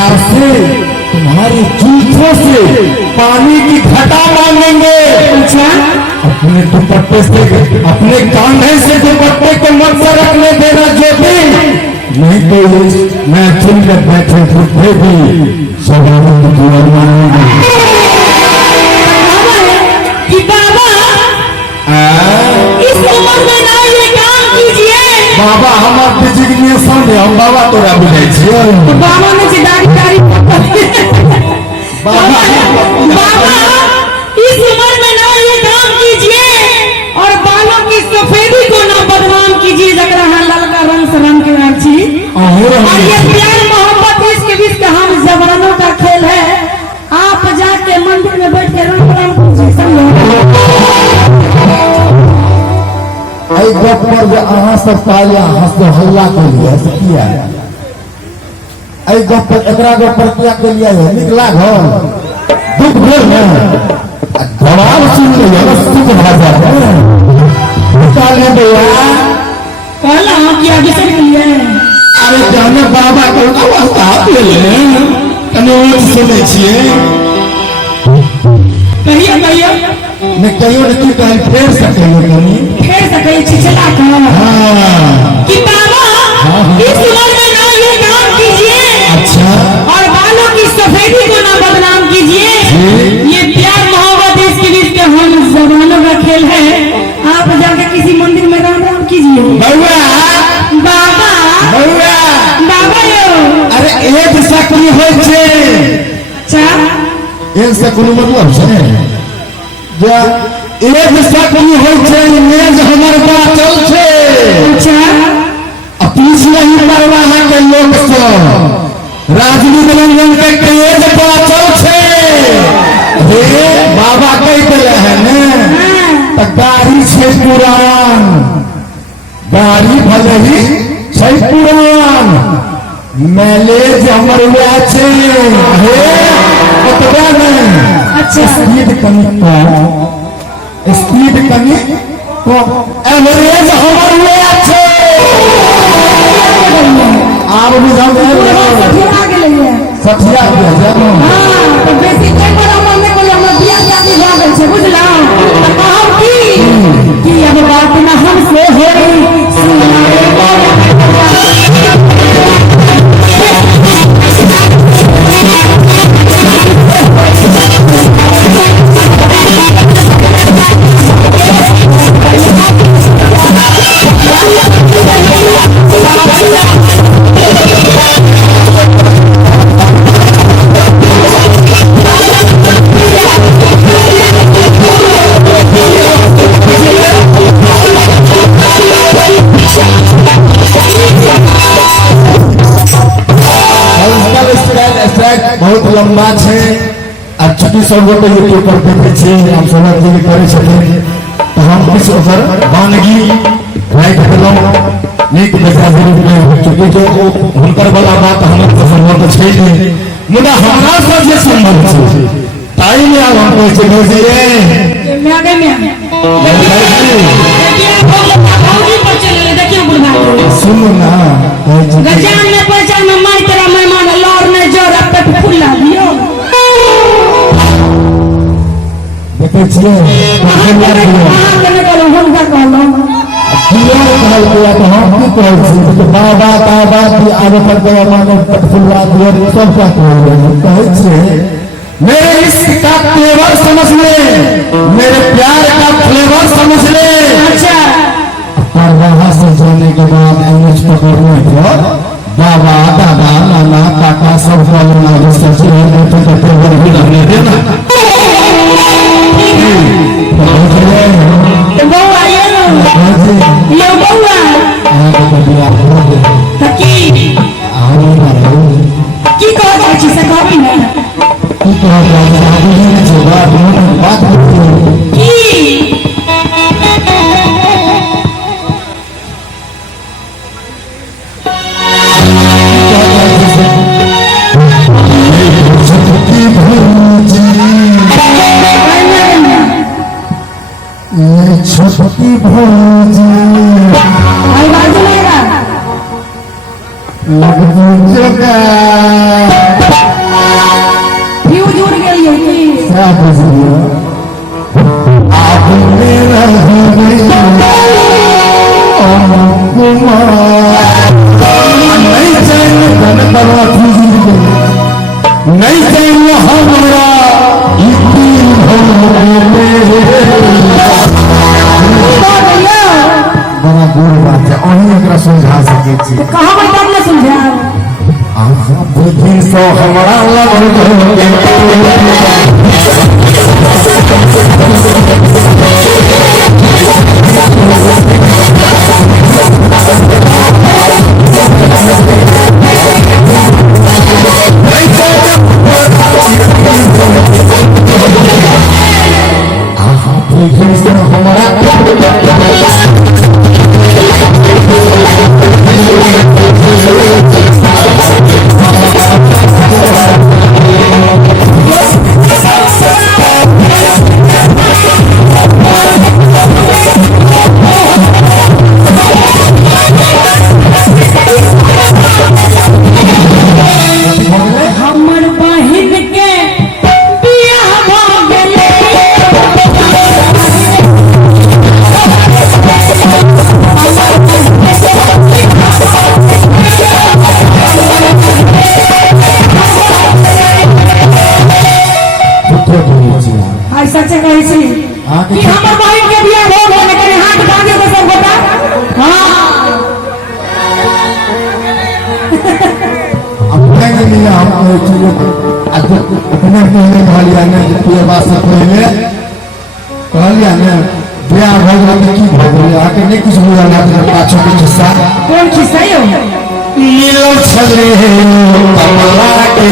प्यासे तुम्हारे जूठों से पानी की घटा मांगेंगे। अच्छा, अपने दुपट्टे से, अपने कांधे से दुपट्टे को मत से रखने देना ज्योति, नहीं तो मैं चुन में बैठे बुढ़े भी सवालों की दुआ मांगेंगे। कि बाबा इस उम्र में ना ये काम कीजिए। बाबा हमार डिजिग्नेशन है, हम बाबा तोरा बुझे छियै। बाबा ने जिदारी बाबा इस उम्र में ना ये काम कीजिए और बालों की सफेदी को ना बदनाम कीजिए। जरा ललका रंग से रंग के छी और ये प्यार मोहब्बत इसके बीच का हम जवानों का खेल है। आप जाके मंदिर में बैठ के राम राम कीजिए। गप पर जे अहाँ सब तालियां हंस हल्ला के लिए किया गप पर एकरा गप पर किया के लिए निकला घर दुख भेल है जवाब सुन लिया सुख भाषा ताले भैया कहला हम क्या विषय के लिए। अरे जाने बाबा को अवस्था ले कने सुने छिए कहिए कहिए मैं कहियो ने तू कहीं फेर सके कनी फेर सके छिछला का। हां कि बाबा इस उम्र में ना ये काम कीजिए। अच्छा, और बालों की सफेदी को ना बदनाम कीजिए। ये प्यार मोहब्बत इसके बीच का हम जवानों का खेल है। आप जाके किसी मंदिर में राम राम कीजिए। बउआ बाबा बउआ बाबा यो अरे एक सकरी होय छे। अच्छा, एक से कोनो मतलब छै जे एक सकरी होय छे मेज हमर बाचल छे। अच्छा, अपीस नहीं परवाह के लोग सब राजनीति रंजन के तेज बाचल छे। हे बाबा कह देले है ने त गाड़ी छे पुरान, गाड़ी भले ही छे पुरान, मैलेज हमर हुआ छे। हे ओतबा नहीं, अच्छा स्पीड कमी कम, स्पीड कमी कम, एवरेज हमर हुआ छे। आप बुझाओ सठिया गेलै है। सठिया गया जानो। हां तो बेसी कोई बड़ा मन में कोई हमरा बियाह शादी भ गेल छै बुझला। त कहब कि अब बात ना हमसे होई सुनाए बहुत लंबा छे और छुट्टी सब गोटे यूट्यूब पर देखे छे हम सब दिन करे छथिन तो हम कुछ ओकर वानगी राइट देलौ नीक बेजा जरूर में चूंकि जो हुनकर वाला बात हमर तो संबंध छे नहीं मुदा हमरा से जे संबंध छे ताई में हम कोई से भौजी रे मैं आगे में भौजी पर चले देखियो बुढ़ा सुन ना गजान में पहचान में मार तेरा मेहमान लौर ने जोर पे फुला दियो देखे छिए कहां के कहलो हम का कहलो किया कहल गया तो हम की कहै छी कि बाबा बाबा की आगे पर गया मानो फुला दियो सब का कहै छी मेरे इश्क का तेवर समझ ले, मेरे प्यार का फ्लेवर समझ ले। अच्छा, और वहां से जाने के बाद एमएच पकड़ने पर बाबा दादा नाना काका सब बोलना जिससे तो तेवर भी लगने देना। बउआ ये बउआ की कह जाइ छी से कहबी ना की कह जाइ छी आदमी ने जो बात की छोटी भौजी लग क्या बुझिए आप मेरा नहीं चाहिए धन करवा नहीं चाहिए हमारा बड़ा दूर बात है अहीं एकरा समझा सके छी कहाँ बैठा ने समझा बुद्धि सो हमारा हमर बहिन के बियाह भ गेले आई सच्चे कहै छी कि हमर बहिन के बियाह भ गेले कने हाथ बांधे तो सब गोटा हां अपने मिला हम अपने कहने कहलिया ने पूरे बात से पहले कहलिया ने ब्याह भगवान की भगवान आके नहीं कुछ हुआ ना तो पाछो के किस्सा कौन किस्सा यो नीलो छले कमला के